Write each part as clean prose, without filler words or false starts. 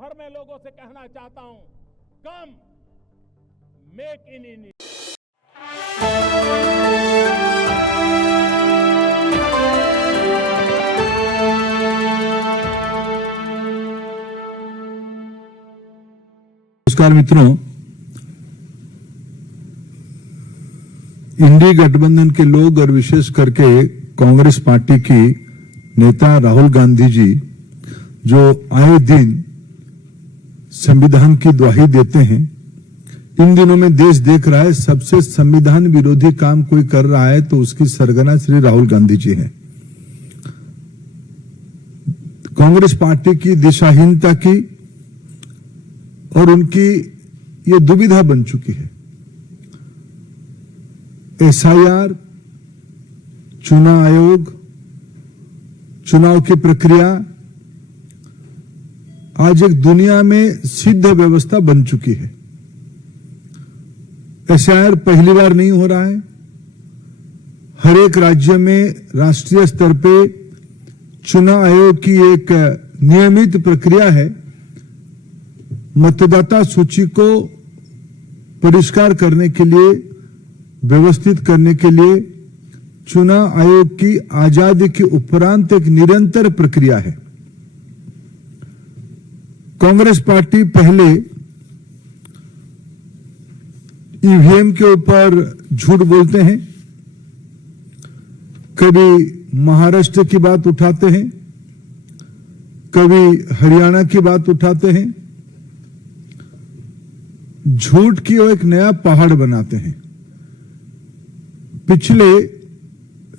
भर में लोगों से कहना चाहता हूं, कम मेक इन इंडिया। नमस्कार मित्रों, इंडी गठबंधन के लोग और विशेष करके कांग्रेस पार्टी की नेता राहुल गांधी जी जो आए दिन संविधान की दुहाई देते हैं, इन दिनों में देश देख रहा है सबसे संविधान विरोधी काम कोई कर रहा है तो उसकी सरगना श्री राहुल गांधी जी हैं। कांग्रेस पार्टी की दिशाहीनता की और उनकी ये दुविधा बन चुकी है। एसआईआर, चुनाव आयोग, चुनाव की प्रक्रिया आज एक दुनिया में सिद्ध व्यवस्था बन चुकी है। एसआईआर पहली बार नहीं हो रहा है। हर एक राज्य में राष्ट्रीय स्तर पे चुनाव आयोग की एक नियमित प्रक्रिया है। मतदाता सूची को परिष्कार करने के लिए, व्यवस्थित करने के लिए चुनाव आयोग की आजादी के उपरांत एक निरंतर प्रक्रिया है। कांग्रेस पार्टी पहले ईवीएम के ऊपर झूठ बोलते हैं, कभी महाराष्ट्र की बात उठाते हैं, कभी हरियाणा की बात उठाते हैं, झूठ की वो एक नया पहाड़ बनाते हैं। पिछले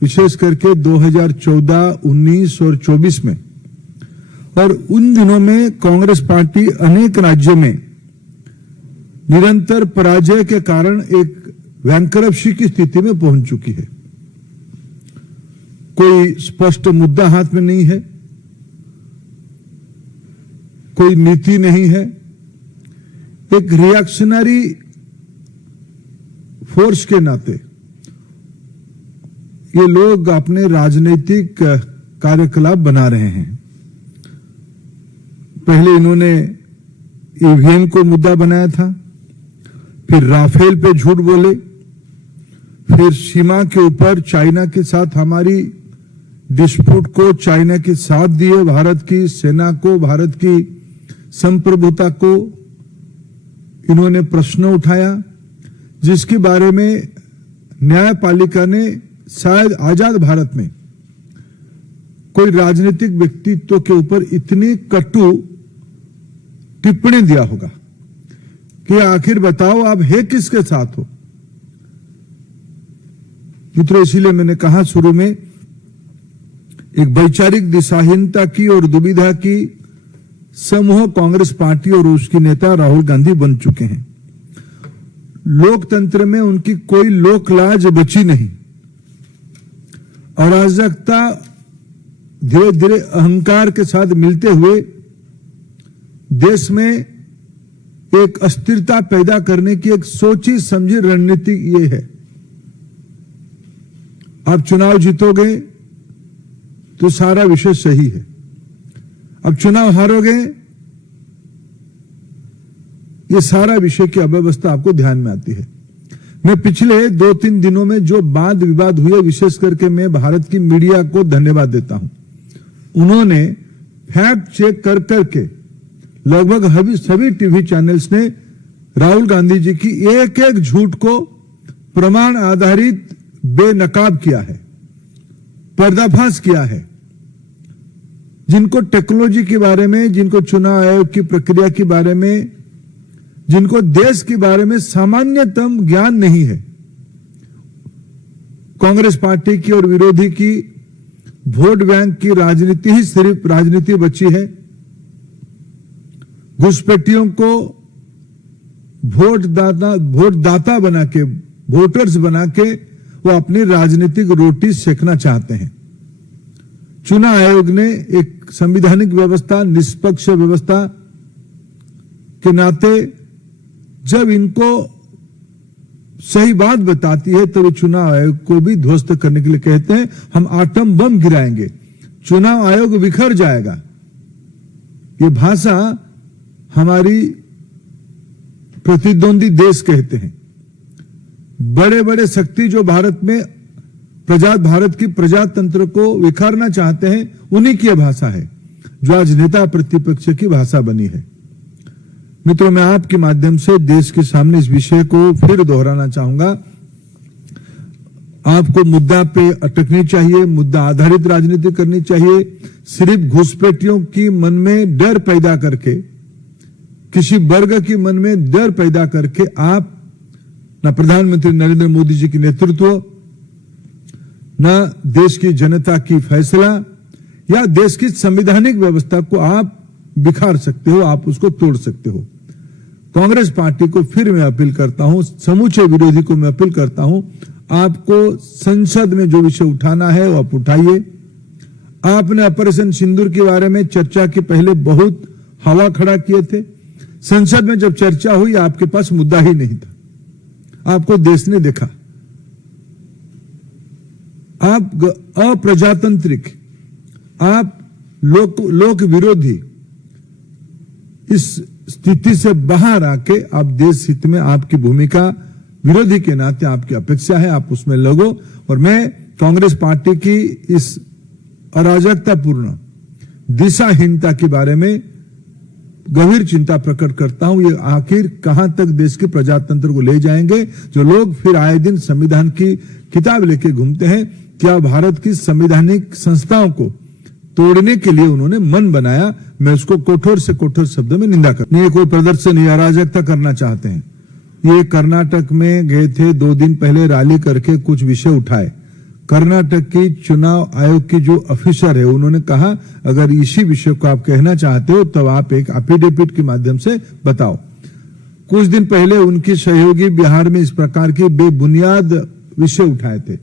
विशेष करके 2014, 19 और 24 में और उन दिनों में कांग्रेस पार्टी अनेक राज्यों में निरंतर पराजय के कारण एक बैंकरप्सी की स्थिति में पहुंच चुकी है। कोई स्पष्ट मुद्दा हाथ में नहीं है, कोई नीति नहीं है। एक रिएक्शनरी फोर्स के नाते ये लोग अपने राजनीतिक कार्यकलाप बना रहे हैं। पहले इन्होंने ईवीएम को मुद्दा बनाया था, फिर राफेल पे झूठ बोले, फिर सीमा के ऊपर चाइना के साथ हमारी डिस्प्यूट को चाइना के साथ दिए, भारत की सेना को, भारत की संप्रभुता को इन्होंने प्रश्न उठाया, जिसके बारे में न्यायपालिका ने शायद आजाद भारत में कोई राजनीतिक व्यक्तित्व के ऊपर इतनी कटु टिप्पणी दिया होगा कि आखिर बताओ आप है किसके साथ हो। मित्रों, इसीलिए मैंने कहा शुरू में, एक वैचारिक दिशाहीनता की और दुविधा की समूह कांग्रेस पार्टी और उसकी नेता राहुल गांधी बन चुके हैं। लोकतंत्र में उनकी कोई लोकलाज बची नहीं। अराजकता धीरे धीरे अहंकार के साथ मिलते हुए देश में एक अस्थिरता पैदा करने की एक सोची समझी रणनीति ये है। आप चुनाव जीतोगे तो सारा विषय सही है, अब चुनाव हारोगे ये सारा विषय की अव्यवस्था आपको ध्यान में आती है। मैं पिछले 2-3 दिनों में जो वाद विवाद हुए, विशेष करके मैं भारत की मीडिया को धन्यवाद देता हूं। उन्होंने फैक्ट चेक कर करके लगभग सभी टीवी चैनल्स ने राहुल गांधी जी की एक एक झूठ को प्रमाण आधारित बेनकाब किया है, पर्दाफाश किया है। जिनको टेक्नोलॉजी के बारे में, जिनको चुनाव आयोग की प्रक्रिया के बारे में, जिनको देश के बारे में सामान्यतम ज्ञान नहीं है, कांग्रेस पार्टी की और विरोधी की वोट बैंक की राजनीति ही सिर्फ राजनीति बची है। घुसपैठियों को वोट दाता बना के, वोटर्स बना के वो अपनी राजनीतिक रोटी सेकना चाहते हैं। चुनाव आयोग ने एक संवैधानिक व्यवस्था, निष्पक्ष व्यवस्था के नाते जब इनको सही बात बताती है तो वे चुनाव आयोग को भी ध्वस्त करने के लिए कहते हैं हम आटम बम गिराएंगे, चुनाव आयोग बिखर जाएगा। ये भाषा हमारी प्रतिद्वंदी देश कहते हैं। बड़े बड़े शक्ति जो भारत की प्रजातंत्र को विखारना चाहते हैं, उन्हीं की यह भाषा है जो आज नेता प्रतिपक्ष की भाषा बनी है। मित्रों, मैं आपके माध्यम से देश के सामने इस विषय को फिर दोहराना चाहूंगा। आपको मुद्दा पे अटकनी चाहिए, मुद्दा आधारित राजनीति करनी चाहिए। सिर्फ घुसपैठियों की मन में डर पैदा करके, किसी वर्ग के मन में डर पैदा करके आप न प्रधानमंत्री नरेंद्र मोदी जी की नेतृत्व, न देश की जनता की फैसला या देश की संवैधानिक व्यवस्था को आप बिखार सकते हो, आप उसको तोड़ सकते हो। कांग्रेस पार्टी को फिर मैं अपील करता हूं, समूचे विरोधी को मैं अपील करता हूं, आपको संसद में जो विषय उठाना है वो आप उठाइए। आपने ऑपरेशन सिंदूर के बारे में चर्चा के पहले बहुत हवा खड़ा किए थे। संसद में जब चर्चा हुई, आपके पास मुद्दा ही नहीं था। आपको देश ने देखा। आप अप्रजातांत्रिक, आप लोक विरोधी, इस स्थिति से बाहर आके आप देश हित में आपकी भूमिका विरोधी के नाते आपकी अपेक्षा है, आप उसमें लगो। और मैं कांग्रेस पार्टी की इस अराजकतापूर्ण दिशाहीनता के बारे में गंभीर चिंता प्रकट करता हूं। ये आखिर कहां तक देश के प्रजातंत्र को ले जाएंगे, जो लोग फिर आए दिन संविधान की किताब लेके घूमते हैं। क्या भारत की संवैधानिक संस्थाओं को तोड़ने के लिए उन्होंने मन बनाया? मैं उसको कठोर से कठोर शब्दों में निंदा कर, ये कोई प्रदर्शन या अराजकता करना चाहते हैं। ये कर्नाटक में गए थे, 2 दिन पहले रैली करके कुछ विषय उठाए। कर्नाटक की चुनाव आयोग की जो ऑफिसर है, उन्होंने कहा अगर इसी विषय को आप कहना चाहते हो तब आप एक एफिडेविट के माध्यम से बताओ। कुछ दिन पहले उनकी सहयोगी बिहार में इस प्रकार के बेबुनियाद विषय उठाए थे।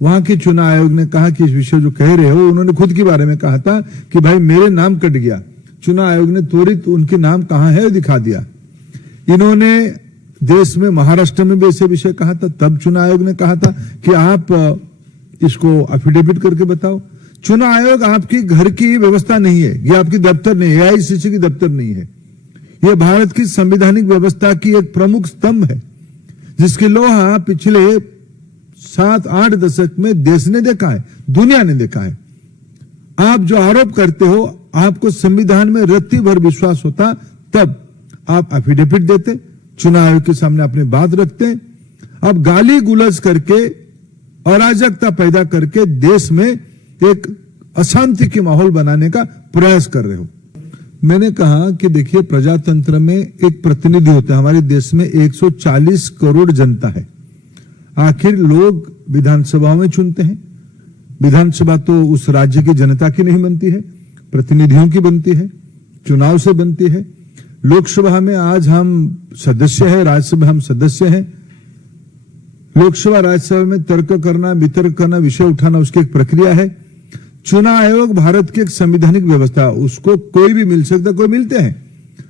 वहां के चुनाव आयोग ने कहा कि इस विषय जो कह रहे हो, उन्होंने खुद के बारे में कहा था कि भाई मेरे नाम कट गया। चुनाव आयोग ने त्वरित उनके नाम कहां है दिखा दिया। इन्होंने देश में महाराष्ट्र में भी ऐसे विषय कहा था, तब चुनाव आयोग ने कहा था कि आप इसको एफिडेविट करके बताओ। चुनाव आयोग आपकी घर की व्यवस्था नहीं है, ये आपकी दफ्तर नहीं है, एआईसीसी की दफ्तर नहीं है। ये भारत की संवैधानिक व्यवस्था की एक प्रमुख स्तंभ है, जिसकी लोहा पिछले 7-8 दशक में देश ने देखा है, दुनिया ने देखा है। आप जो आरोप करते हो, आपको संविधान में रत्ती भर विश्वास होता तब आप एफिडेविट देते, चुनाव आयोग के सामने अपनी बात रखते। अब गाली गुलज करके, अराजकता पैदा करके देश में एक अशांति की माहौल बनाने का प्रयास कर रहे हो। मैंने कहा कि देखिए, प्रजातंत्र में एक प्रतिनिधि होता है। हमारे देश में 140 करोड़ जनता है। आखिर लोग विधानसभा में चुनते हैं। विधानसभा तो उस राज्य की जनता की नहीं बनती है, प्रतिनिधियों की बनती है, चुनाव से बनती है। लोकसभा में आज हम सदस्य हैं, राज्यसभा हम सदस्य हैं। लोकसभा राज्यसभा में तर्क करना, वितर्क करना, विषय उठाना, उसकी एक प्रक्रिया है। चुनाव आयोग भारत की एक संवैधानिक व्यवस्था, उसको कोई भी मिल सकता, कोई मिलते हैं,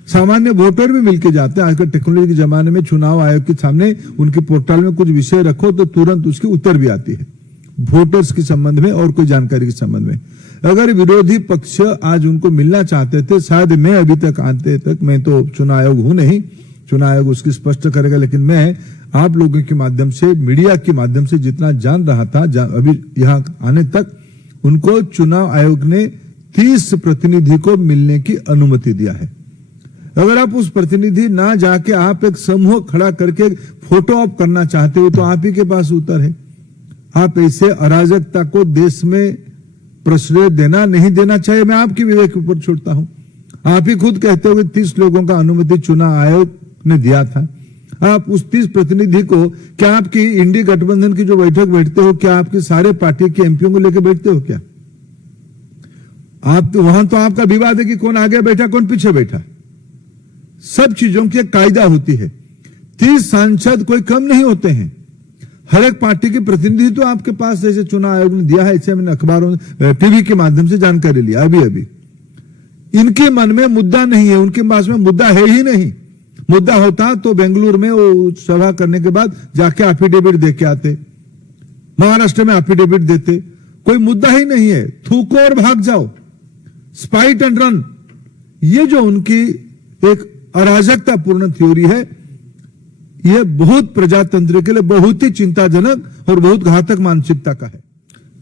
सामान्य वोटर भी मिलके जाते हैं। आजकल टेक्नोलॉजी के जमाने में चुनाव आयोग के सामने उनके पोर्टल में कुछ विषय रखो तो तुरंत उसकी उत्तर भी आती है, वोटर्स के संबंध में और कोई जानकारी के संबंध में। अगर विरोधी पक्ष आज उनको मिलना चाहते थे, शायद मैं अभी तक आते तक, मैं तो चुनाव आयोग हूं नहीं, चुनाव आयोग उसकी स्पष्ट करेगा, लेकिन मैं आप लोगों के माध्यम से, मीडिया के माध्यम से जितना जान रहा था, अभी यहां आने तक उनको चुनाव आयोग ने 30 प्रतिनिधि को मिलने की अनुमति दिया है। अगर आप उस प्रतिनिधि ना जाके आप एक समूह खड़ा करके फोटो ऑप करना चाहते हो तो आप ही के पास उत्तर है। आप ऐसे अराजकता को देश में प्रश्रय देना नहीं देना चाहिए, मैं आपकी विवेक ऊपर छोड़ता हूं। आप ही खुद कहते हो कि 30 लोगों का अनुमति चुनाव आयोग ने दिया था। आप उस 30 प्रतिनिधि को, क्या आपकी इंडी गठबंधन की जो बैठक बैठते हो, क्या आपके सारे पार्टी के एमपीओ को लेकर बैठते हो क्या? आप तो वहां तो आपका विवाद है कि कौन आगे बैठा कौन पीछे बैठा। सब चीजों की एक कायदा होती है। 30 सांसद कोई कम नहीं होते हैं। हर एक पार्टी के प्रतिनिधि तो आपके पास, जैसे चुनाव आयोग ने दिया है, ऐसे मैंने अखबारों, टीवी के माध्यम से जानकारी लिया अभी। इनके मन में मुद्दा नहीं है, उनके पास में मुद्दा है ही नहीं। मुद्दा होता तो बेंगलुरु में वो सभा करने के बाद जाके एफिडेविट दे के आते, महाराष्ट्र में एफिडेविट देते। कोई मुद्दा ही नहीं है, थूको और भाग जाओ, स्पाइट एंड रन। ये जो उनकी एक अराजकतापूर्ण थ्योरी है। यह बहुत प्रजातंत्र के लिए बहुत ही चिंताजनक और बहुत घातक मानसिकता का है।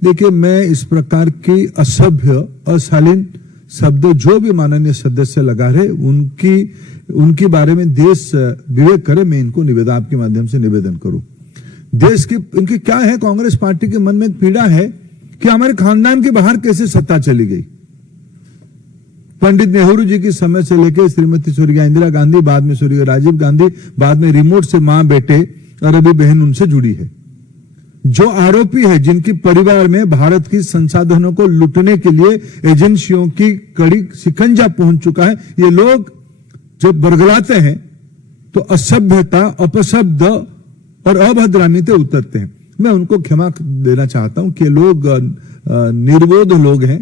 देखिए, मैं इस प्रकार की असभ्य अशालीन शब्द जो भी माननीय सदस्य लगा रहे उनके बारे में देश विवेक करे। मैं इनको निवेदन आपके माध्यम से निवेदन करूं। देश की इनकी क्या है, कांग्रेस पार्टी के मन में एक पीड़ा है कि हमारे खानदान के बाहर कैसे सत्ता चली गई। पंडित नेहरू जी की समय से लेकर श्रीमती स्वर्गीय इंदिरा गांधी, बाद में स्वर्गीय राजीव गांधी, बाद में रिमोट से मां बेटे और अभी बहन उनसे जुड़ी है। जो आरोपी है, जिनकी परिवार में भारत की संसाधनों को लूटने के लिए एजेंसियों की कड़ी शिकंजा पहुंच चुका है, ये लोग जब बरगलाते हैं तो असभ्यता, अपशब्द और अभद्रामिते उतरते हैं। मैं उनको क्षमा देना चाहता हूं कि लोग निर्बोध लोग हैं।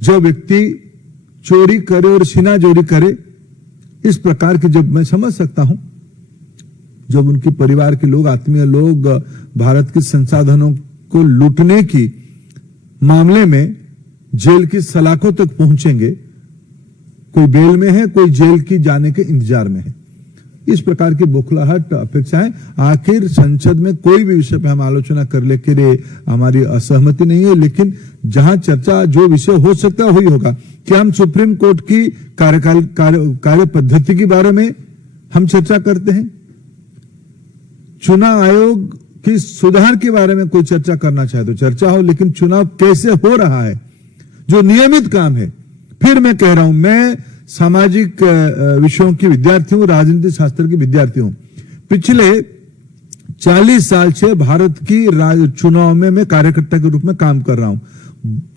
जो व्यक्ति चोरी करे और सीना चोरी करे, इस प्रकार की, जब मैं समझ सकता हूं, जब उनके परिवार के लोग, आत्मीय लोग भारत के संसाधनों को लूटने की मामले में जेल की सलाखों तक पहुंचेंगे, कोई बेल में है, कोई जेल की जाने के इंतजार में है। इस प्रकार की बौखलाहट अपेक्षाएं, आखिर संसद में कोई भी विषय पर हम आलोचना कर ले के लिए हमारी असहमति नहीं है, लेकिन जहां चर्चा जो विषय हो सकता है वही होगा। क्या हम सुप्रीम कोर्ट की कार्य पद्धति के बारे में हम चर्चा करते हैं? चुनाव आयोग की सुधार के बारे में कोई चर्चा करना चाहे तो चर्चा हो, लेकिन चुनाव कैसे हो रहा है, जो नियमित काम है। फिर मैं कह रहा हूं, मैं सामाजिक विषयों की विद्यार्थी हूं, राजनीति शास्त्र की विद्यार्थी हूं। पिछले 40 साल से भारत की चुनाव में मैं कार्यकर्ता के रूप में काम कर रहा हूं।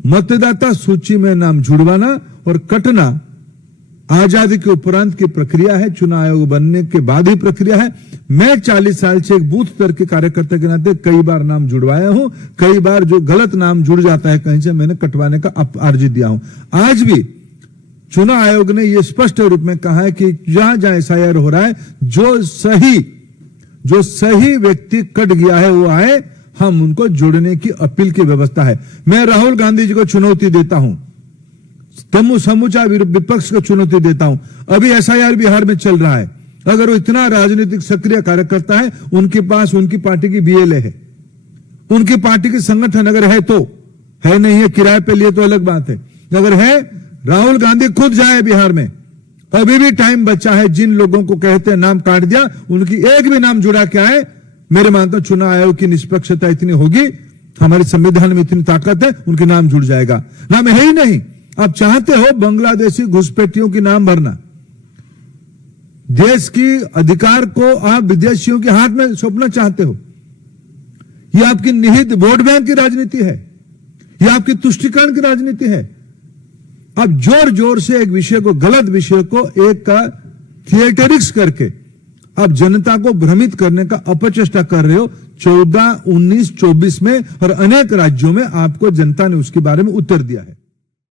मतदाता सूची में नाम जुड़वाना और कटना आजादी के उपरांत की प्रक्रिया है, चुनाव आयोग बनने के बाद ही प्रक्रिया है। मैं 40 साल से एक बूथ स्तर के कार्यकर्ता के नाते कई बार नाम जुड़वाया हूं, कई बार जो गलत नाम जुड़ जाता है कहीं से, मैंने कटवाने का अर्जी दिया हूं। आज भी चुनाव आयोग ने यह स्पष्ट रूप में कहा है कि जहां जहां एसआईआर हो रहा है, जो सही व्यक्ति कट गया है वो आए, हम उनको जोड़ने की अपील की व्यवस्था है। मैं राहुल गांधी जी को चुनौती देता हूं, समूचा विपक्ष को चुनौती देता हूं। अभी एसआईआर बिहार में चल रहा है, अगर वो इतना राजनीतिक सक्रिय कार्यकर्ता है, उनके पास उनकी पार्टी की बीएलए है, उनकी पार्टी के संगठन अगर है तो है, नहीं है किराए पे लिए तो अलग बात है। अगर है, राहुल गांधी खुद जाए बिहार में, अभी भी टाइम बचा है। जिन लोगों को कहते हैं नाम काट दिया, उनकी एक भी नाम जुड़ा के आए। मेरे मानता हूं चुनाव आयोग की निष्पक्षता इतनी होगी, हमारे संविधान में इतनी ताकत है, उनके नाम जुड़ जाएगा। नाम है ही नहीं। आप चाहते हो बांग्लादेशी घुसपैठियों के नाम भरना, देश की अधिकार को आप विदेशियों के हाथ में सौंपना चाहते हो। यह आपकी निहित वोट बैंक की राजनीति है, यह आपकी तुष्टिकरण की राजनीति है। आप जोर जोर से एक विषय को, गलत विषय को एक का थिएटरिक्स करके आप जनता को भ्रमित करने का अपचेष्टा कर रहे हो। 14, 19, 24 में और अनेक राज्यों में आपको जनता ने उसके बारे में उत्तर दिया है।